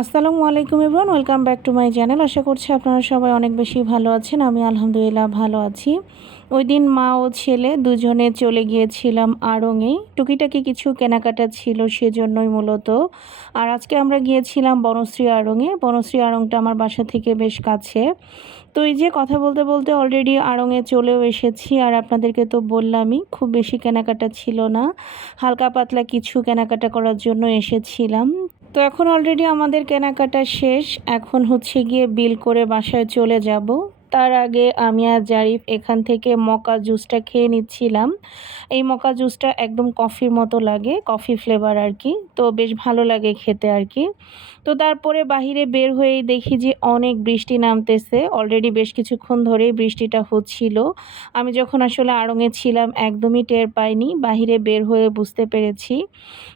আসসালামু আলাইকুম everyone, welcome back to my channel. আশা করছি আপনারা সবাই অনেক বেশি ভালো আছেন। আমি আলহামদুলিল্লাহ ভালো আছি। ওই দিন মা ও ছেলে দুজনে চলে গিয়েছিলাম আড়ংয়ে। টুকিটাকি কিছু কেনাকাটা ছিল সেজন্যই মূলত। আর আজকে আমরা গিয়েছিলাম বনশ্রী আড়ংয়ে। বনশ্রী আড়ংটা আমার বাসা থেকে বেশ কাছে। তো এই যে কথা বলতে বলতে অলরেডি আড়ংয়ে চলেও এসেছি। আর আপনাদেরকে তো বললামই, খুব বেশি কেনাকাটা ছিল না, হালকা পাতলা কিছু কেনাকাটা করার জন্য এসেছিলাম। তো এখন অলরেডি আমাদের কেনাকাটা শেষ। এখন হচ্ছে গিয়ে বিল করে বাসায় চলে যাব। তার আগে আমি আর জারিফ এখান থেকে মকা জুসটা খেয়ে নিচ্ছিলাম। এই মকা জুসটা একদম কফির মতো লাগে, কফি ফ্লেভার আর কি। তো বেশ ভালো লাগে খেতে আর কি। তো তারপরে বাহিরে বের হয়েই দেখি যে অনেক বৃষ্টি নামতেছে। অলরেডি বেশ কিছুক্ষণ ধরেই বৃষ্টিটা হচ্ছিল। আমি যখন আসলে আড়ংয়ে ছিলাম একদমই টের পাইনি, বাহিরে বের হয়ে বুঝতে পেরেছি।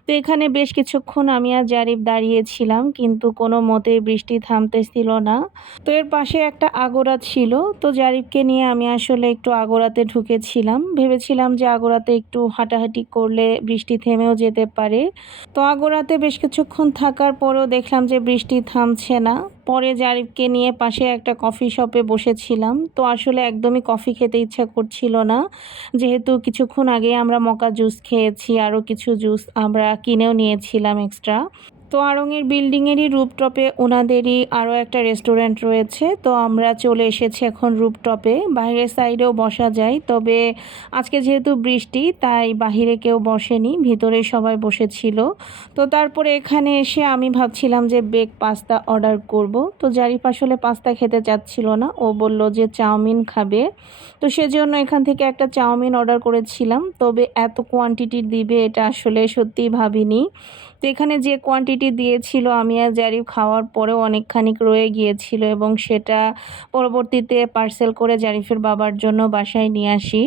তো এখানে বেশ কিছুক্ষণ আমি আর জারিফ দাঁড়িয়েছিলাম, কিন্তু কোনো মতেই বৃষ্টি থামতেছিল না। তো এর পাশে একটা আগোরা ছিল। তো জারিফকে নিয়ে আমি আসলে একটু আগোরাতে ঢুকেছিলাম। ভেবেছিলাম যে আগোরাতে একটু হাঁটাহাঁটি করলে বৃষ্টি থেমেও যেতে পারে। তো আগোরাতে বেশ কিছুক্ষণ থাকার পরেও দেখলাম যে বৃষ্টি থামছে না। পরে জারিফকে নিয়ে পাশে একটা কফি শপে বসেছিলাম। তো আসলে একদমই কফি খেতে ইচ্ছা করছিল না, যেহেতু কিছুক্ষণ আগে আমরা মকা জুস খেয়েছি, আরও কিছু জুস আমরা কিনেও নিয়েছিলাম এক্সট্রা। তো আড়ংয়ের বিল্ডিংয়েরই রুপটপে ওনাদেরই আরও একটা রেস্টুরেন্ট রয়েছে। তো আমরা চলে এসেছি এখন রুপটপে। বাইরের সাইডেও বসা যায়, তবে আজকে যেহেতু বৃষ্টি তাই বাহিরে কেউ বসেনি, ভিতরে সবাই বসেছিল। তো তারপরে এখানে এসে আমি ভাবছিলাম যে বেক পাস্তা অর্ডার করব। তো জারিফ আসলে পাস্তা খেতে চাচ্ছিল না, ও বলল যে চাউমিন খাবে। তো সেজন্য এখান থেকে একটা চাউমিন অর্ডার করেছিলাম, তবে এত কোয়ান্টিটি দিবে এটা আসলে সত্যিই ভাবিনি। তো এখানে যে কোয়ান্টিটি দিয়েছিল আমি আর জারিফ খাওয়ার পরেও অনেকখানি রয়ে গিয়েছিল, এবং সেটা পরবর্তীতে পার্সেল করে জারিফের বাবার জন্য বাসায় নিয়ে আসি,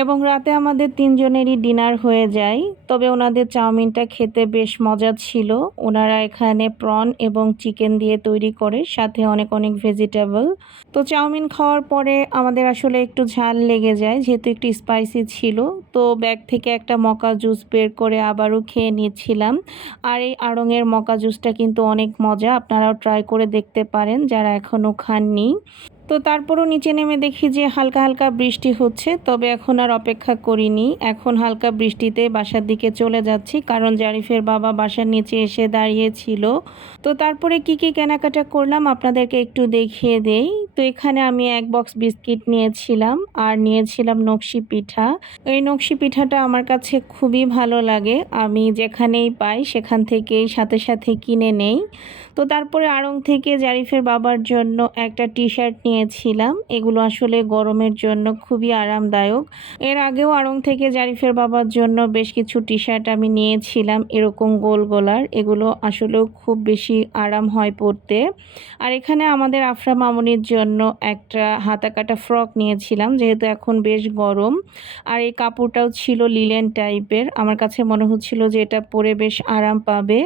এবং রাতে আমাদের তিনজনেরই ডিনার হয়ে যায়। তবে ওনাদের চাউমিনটা খেতে বেশ মজা ছিল। ওনারা এখানে প্রন এবং চিকেন দিয়ে তৈরি করে, সাথে অনেক অনেক ভেজিটেবল। তো চাউমিন খাওয়ার পরে আমাদের আসলে একটু ঝাল লেগে যায়, যেহেতু একটু স্পাইসি ছিল। তো ব্যাগ থেকে একটা মকা জুস বের করে আবারও খেয়ে নিয়েছিলাম। আর এই আড়ংয়ের মকা জুসটা কিন্তু অনেক মজা, আপনারাও ট্রাই করে দেখতে পারেন যারা এখনও খাননি। তো তারপরও নিচে নেমে দেখি যে হালকা হালকা বৃষ্টি হচ্ছে, তবে এখন আর অপেক্ষা করিনি। এখন হালকা বৃষ্টিতে বাসার দিকে চলে যাচ্ছি, কারণ জারিফের বাবা বাসার নিচে এসে দাঁড়িয়েছিল। তো তারপরে কি কি কেনাকাটা করলাম আপনাদেরকে একটু দেখিয়ে দেই। তো এখানে আমি এক বক্স বিস্কিট নিয়েছিলাম, আর নিয়েছিলাম নকশি পিঠা। এই নকশি পিঠাটা আমার কাছে খুবই ভালো লাগে, আমি যেখানেই পাই সেখান থেকেই সাথে সাথে কিনে নেই। তো তারপরে আড়ং থেকে জারিফের বাবার জন্য একটা টি শার্ট নিয়েছিলাম। এগুলো আসলে গরমের জন্য খুবই আরামদায়ক। এর আগেও আড়ং থেকে জারিফের বাবার জন্য বেশ কিছু টি শার্ট আমি নিয়েছিলাম এরকম গোল গলার। এগুলো আসলেও খুব বেশি আরাম হয় পরতে। আর এখানে আমাদের আফরা মামুনির জন্য একটা হাতা কাটা ফ্রক নিয়েছিলাম, যেহেতু এখন বেশ গরম। আর এই কাপড়টাও ছিল লিলেন টাইপের, আমার কাছে মনে হচ্ছিল যে এটা পরে বেশ আরাম পাবে,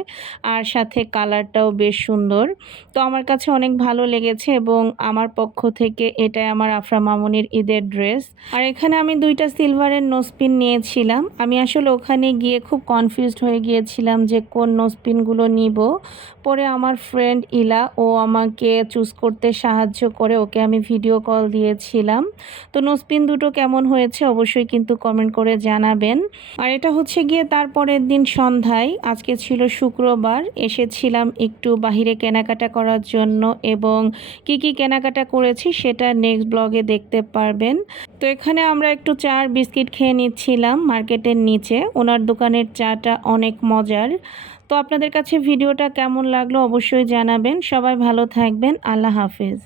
আর সাথে কালারটাও বেশ সুন্দর। তো আমার কাছে অনেক ভালো লেগেছে, এবং আমার পক্ষ থেকে এটাই আমার আফরা মামুনির ঈদের ড্রেস। আর এখানে আমি দুইটা সিলভারের নোজপিন নিয়েছিলাম। আমি আসলে ওখানে গিয়ে খুব কনফিউজড হয়ে গিয়েছিলাম যে কোন নোজপিনগুলো নিব। পরে আমার ফ্রেন্ড ইলা ও আমাকে চুজ করতে সাহায্য করে, ওকে আমি ভিডিও কল দিয়েছিলাম। তো নোজপিন দুটো কেমন হয়েছে অবশ্যই কিন্তু কমেন্ট করে জানাবেন। আর এটা হচ্ছে গিয়ে তারপরের দিন সন্ধ্যায়, আজকে ছিল শুক্রবার। এসেছিলাম একটু বাহিরে কেনাকাটা করার জন্য, এবং কি কি কেনাকাটা করেছি সেটা নেক্সট ব্লগে দেখতে পারবেন। তো এখানে আমরা একটু চা আর বিস্কিট খেয়ে নিচ্ছিলাম মার্কেটের নিচে। ওনার দোকানের চাটা অনেক মজার। তো আপনাদের কাছে ভিডিওটা কেমন লাগলো অবশ্যই জানাবেন। সবাই ভালো থাকবেন। আল্লাহ হাফেজ।